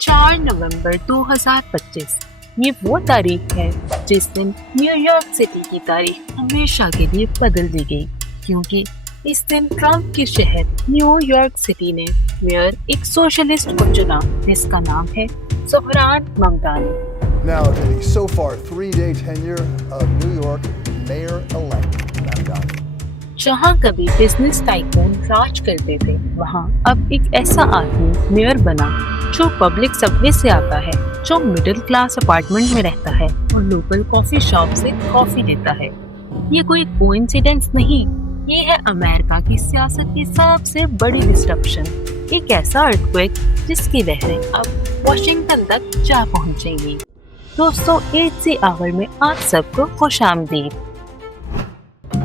4 नवंबर 2025 ये वो तारीख है जिस दिन न्यूयॉर्क सिटी की तारीख हमेशा के लिए बदल दी गई, क्योंकि इस दिन ट्रम्प के शहर न्यूयॉर्क सिटी ने मेयर एक सोशलिस्ट को चुना जिसका नाम है Zohran Mamdani. Now to the so far 3-day tenure of New York Mayor-elect Mamdani. जहाँ कभी बिजनेस टाइकून राज करते थे, वहाँ अब एक ऐसा आदमी मेयर बना जो पब्लिक सबवे से आता है, जो मिडिल क्लास अपार्टमेंट में रहता है और लोकल कॉफी शॉप से कॉफी लेता है। ये कोई कोइंसिडेंस नहीं, ये है अमेरिका की सियासत की सबसे बड़ी डिस्ट्रप्शन, एक ऐसा अर्थक्वेक जिसकी लहरें अब वॉशिंगटन तक जा पहुंचेंगी। दोस्तों, एक सी आवर में आप सबको खुशामदीद।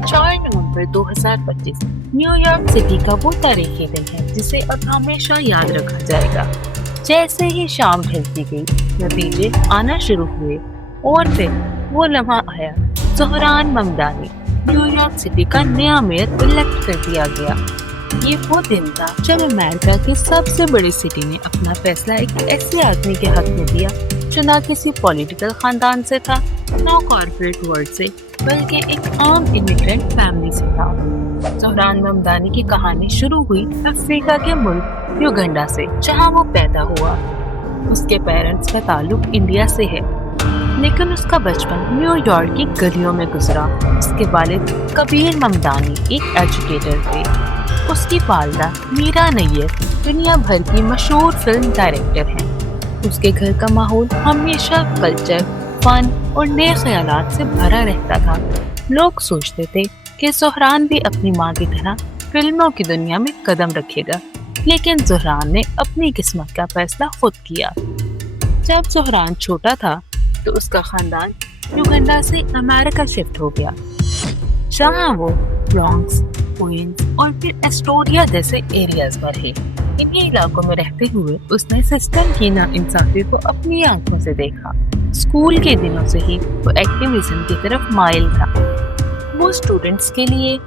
4 नवंबर 2025 न्यूयॉर्क सिटी का वो तारीखी दिन है जिसे अब हमेशा याद रखा जाएगा। जैसे ही शाम ढलती गई, नतीजे आना शुरू हुए और फिर वो लम्हा आया, ज़ोहरान ममदानी न्यूयॉर्क सिटी का नया मेयर इलेक्ट कर दिया गया। ये वो दिन था जब अमेरिका की सबसे बड़ी सिटी ने अपना फैसला एक ऐसे आदमी के हक में दिया जो ना किसी पॉलिटिकल खानदान से था, ना कॉर्पोरेट वर्ल्ड से, बल्कि एक आम इमिग्रेंट फैमिली से था। ज़ोहरान ममदानी की कहानी शुरू हुई अफ्रीका के मुल्क युगांडा से, जहां वो पैदा हुआ। उसके पेरेंट्स का ताल्लुक इंडिया से है, लेकिन उसका बचपन न्यूयॉर्क की गलियों में गुजरा। उसके वालिद कबीर ममदानी एक एजुकेटर थे। उसकी वालिदा मीरा नैयर दुनिया भर की मशहूर फिल्म डायरेक्टर हैं। उसके घर का माहौल हमेशा कल्चर, फन और नए ख्यालात से भरा रहता था। लोग सोचते थे कि ज़ोहरान भी अपनी माँ की तरह फिल्मों की दुनिया में कदम रखेगा, लेकिन ज़ोहरान ने अपनी किस्मत का फैसला खुद किया। जब ज़ोहरान छोटा था तो उसका खानदान युगांडा से अमेरिका शिफ्ट हो गया, जहाँ वो ब्रॉन्क्स, क्वींस और फिर एस्टोरिया जैसे एरियाज में रहे। इन्हीं इलाकों में रहते हुए उसने सिस्टम की नाइंसाफी को अपनी आंखों से देखा। स्कूल के दिनों से ही वो एक्टिविज्म की तरफ माइल था। वो स्टूडेंट्स के लिए,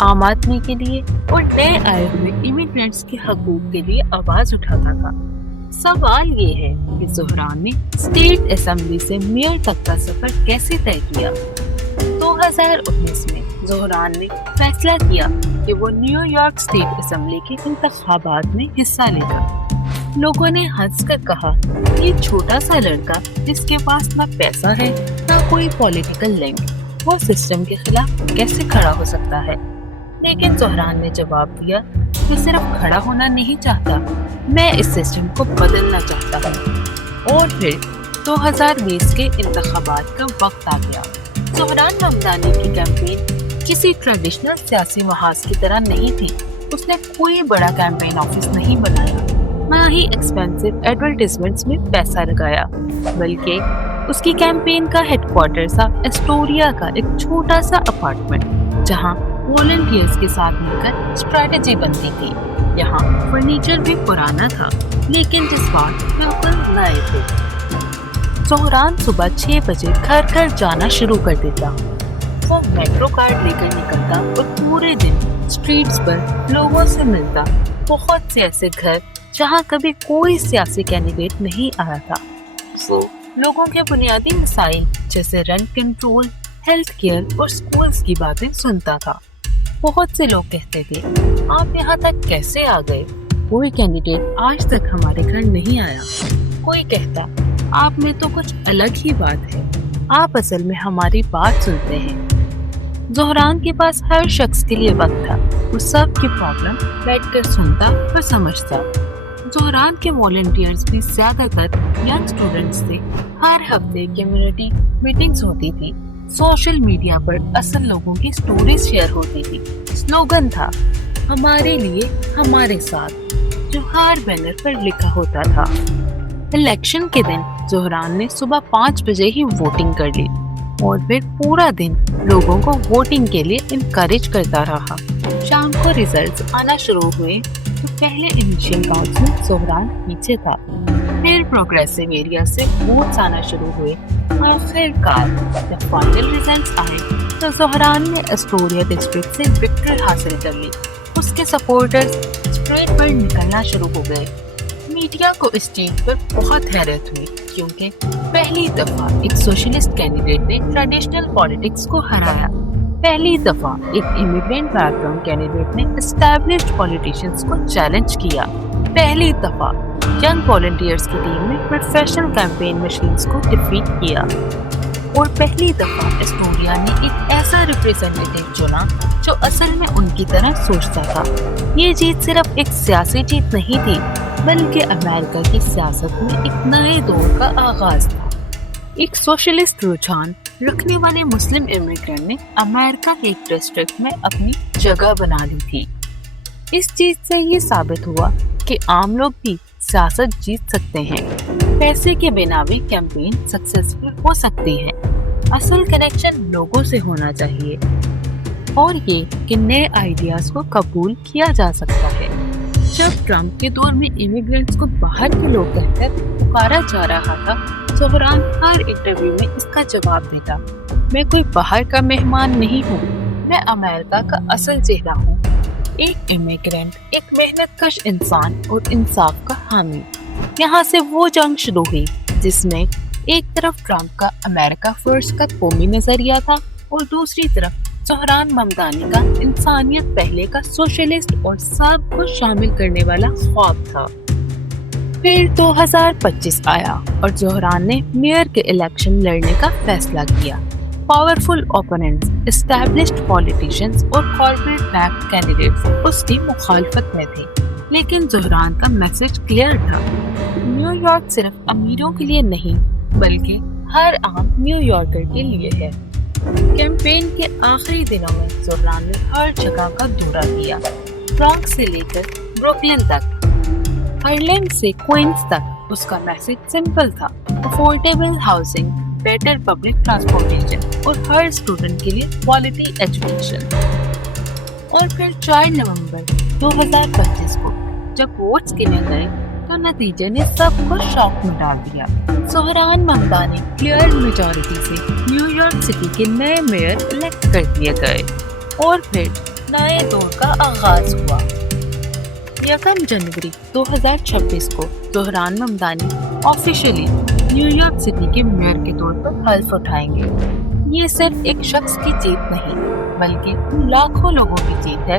आम आदमी के लिए और नए आए हुए इमिग्रेंट्स के हकूक के लिए आवाज उठाता था। सवाल ये है कि ज़ोहरान ने स्टेट असेंबली से मेयर तक का सफर कैसे तय किया। 2019 में ज़ोहरान ने फैसला किया कि वो न्यूयॉर्क स्टेट असेंबली के इंतखाबात में हिस्सा लेगा। लोगों ने हंसकर कहा, ये छोटा सा लड़का जिसके पास ना पैसा है ना कोई पॉलिटिकल लिंक, वो सिस्टम के खिलाफ कैसे खड़ा हो सकता है। लेकिन ज़ोहरान ने जवाब दिया, वो सिर्फ खड़ा होना नहीं चाहता, मैं इस सिस्टम को बदलना चाहता हूँ। और फिर 2020 के इंतखाबात का वक्त आ गया। ज़ोहरान ममदानी की कैंपेन किसी ट्रेडिशनल सियासी महाज की तरह नहीं थी। उसने कोई बड़ा कैंपेन ऑफिस नहीं बनाया, ना ही एक्सपेंसिव एडवर्टाइजमेंट्स में पैसा लगाया, बल्कि उसकी कैंपेन का हेडक्वार्टर था एस्टोरिया का एक छोटा सा अपार्टमेंट, जहां वॉलंटियर्स के साथ मिलकर स्ट्रेटेजी बनती थी। यहाँ फर्नीचर भी पुराना था, लेकिन जज्बात बिल्कुल नए थे। ज़ोहरान सुबह 6 बजे घर घर जाना शुरू कर देता। वो मेट्रो कार्ड लेकर निकलता और पूरे दिन स्ट्रीट्स पर लोगों से मिलता। बहुत से ऐसे घर जहाँ कभी कोई सियासी कैंडिडेट नहीं आया था। वो लोगों के बुनियादी मसाइल जैसे रेंट कंट्रोल, हेल्थ केयर और स्कूल्स की बातें सुनता था। बहुत से लोग कहते थे, आप यहाँ तक कैसे आ गए? कोई कैंडिडेट आज तक हमारे घर नहीं आया। कोई कहता, आप में तो कुछ अलग ही बात है, आप असल में हमारी बात सुनते हैं। ज़ोहरान के पास हर शख्स के लिए वक्त था। वो सब की प्रॉब्लम बैठकर सुनता और समझता। ज़ोहरान के वॉलंटियर्स भी ज्यादातर यंग स्टूडेंट्स थे। हर हफ्ते कम्युनिटी मीटिंग्स होती थी। सोशल मीडिया पर असल लोगों की स्टोरीज शेयर होती थी। स्लोगन था, हमारे लिए हमारे साथ, जो हर बैनर पर लिखा होता था। इलेक्शन के दिन ज़ोहरान ने सुबह 5 बजे ही वोटिंग कर ली और फिर पूरा दिन लोगों को वोटिंग के लिए इनकरेज करता रहा। शाम को रिजल्ट्स आना शुरू हुए तो पहले इनिशियल काउंट्स में ज़ोहरान पीछे था। फिर प्रोग्रेसिव एरिया से वोट्स आना शुरू हुए। आखिरकार जब फाइनल रिजल्ट्स आए तो ज़ोहरान ने एस्टोरिया डिस्ट्रिक्ट से विक्ट्री हासिल कर ली। उसके सपोर्टर्स स्ट्रीट पर निकलना शुरू हो गए। میڈیا کو اس چیز پر بہت حیرت ہوئی کیونکہ پہلی دفعہ ایک سوشلسٹ کینڈیڈیٹ نے ٹریڈیشنل پالیٹکس کو ہرایا. پہلی دفعہ ایک امیگرینٹ بیک گراؤنڈ کینڈیڈیٹ نے اسٹیبلشڈ پولیٹیشینز کو چیلنج کیا. پہلی دفعہ ینگ والنٹیئرز کی ٹیم نے پروفیشنل کیمپین مشینز کو ڈیفیٹ کیا. اور پہلی دفعہ اسٹوریا نے ایک ایسا ریپریزنٹیٹیو چنا جو اصل میں ان کی طرح سوچتا تھا. یہ جیت صرف ایک سیاسی جیت نہیں تھی بلکہ امریکہ کی سیاست میں ایک نئے دور کا آغاز تھا. ایک سوشلسٹ رجحان رکھنے والے مسلم امیگرینٹ نے امریکہ کے ایک ڈسٹرکٹ میں اپنی جگہ بنا لی تھی. اس چیز سے یہ ثابت ہوا کہ عام لوگ بھی سیاست جیت سکتے ہیں. پیسے کے بنا بھی کیمپین سکسیسفل ہو سکتی ہے. اصل کنیکشن لوگوں سے ہونا چاہیے اور یہ کہ نئے آئیڈیاز کو قبول کیا جا سکتا ہے. جب ٹرمپ کے دور میں امیگرینٹس کو باہر کے لوگ کہہ کر پکارا جا رہا تھا، زہران ہر انٹرویو میں اس کا جواب دیتا: میں کوئی باہر کا مہمان نہیں ہوں، میں امریکہ کا اصل چہرہ ہوں. ایک امیگرینٹ، ایک محنت کش انسان اور انصاف کا حامی. یہاں سے وہ جنگ شروع ہوئی جس میں ایک طرف ٹرمپ کا امریکہ فرسٹ کا قومی نظریہ تھا اور دوسری طرف زہران ممدانی کا انسانیت پہلے کا سوشلسٹ اور سب کو شامل کرنے والا خواب تھا. پھر 2025 آیا اور زہران نے میئر کے الیکشن لڑنے کا فیصلہ کیا. پاورفل اوپوننٹس، اسٹیبلشڈ پولیٹیشینز اور کارپوریٹ بیک کینڈیڈیٹس اس کی مخالفت میں تھے، لیکن زہران کا میسج کلیئر تھا: نیو یارک صرف امیروں کے لیے نہیں بلکہ ہر عام نیو یارکر کے لیے ہے. کیمپین کے آخری دنوں میں زہران نے ہر جگہ کا دورہ کیا، برانکس سے لے کر بروکلن تک، ہارلیم سے کوئنز تک. اس کا میسج سمپل تھا: affordable housing, better public transportation اور ہر اسٹوڈنٹ کے لیے کوالٹی ایجوکیشن. اور پھر 4 نومبر 2025 کو جب ووٹس گنے گئے تو نتیجے نے سب کو شاک میں ڈال دیا. زہران ممدانی کلیئر میجورٹی سے نیو یارک سٹی کے نئے میئر الیکٹ کر دیے گئے اور پھر نئے دور کا آغاز ہوا. 1 جنوری 2026 کو Zohran Mamdani officially New York City کے میئر کے طور پر حلف اٹھائیں گے. یہ صرف ایک شخص کی جیت نہیں بلکہ لاکھوں لوگوں کی جیت ہے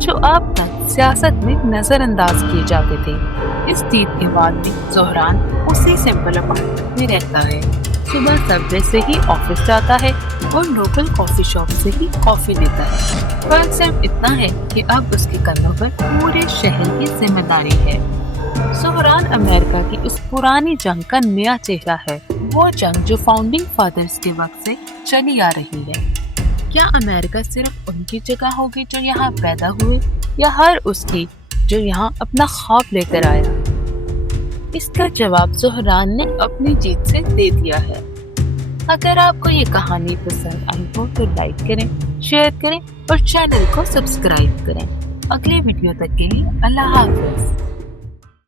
جو اب تک سیاست میں نظر انداز کیے جاتے تھے. اس جیت کے بعد بھی زہران اسی سمپل اپارٹمنٹ میں رہتا ہے. صبح سبوے سے ہی آفس جاتا ہے اور لوکل کافی شاپ سے ہی کافی لیتا ہے. فرق صرف اتنا ہے کہ اب اس کے کندھوں پر پورے شہر کی ذمہ داری ہے. زہران امریکہ کی اس پرانی جنگ کا نیا چہرہ ہے، وہ جنگ جو فاؤنڈنگ فادرز کے وقت سے چلی آ رہی ہے. کیا امریکہ صرف ان کی جگہ ہوگی جو یہاں پیدا ہوئے یا ہر اس کی جو یہاں اپنا خواب لے کر آیا؟ اس کا جواب زہران نے اپنی جیت سے دے دیا ہے. اگر آپ کو یہ کہانی پسند آئی ہو تو لائک کریں، شیئر کریں اور چینل کو سبسکرائب کریں. اگلے ویڈیو تک کے لیے اللہ حافظ.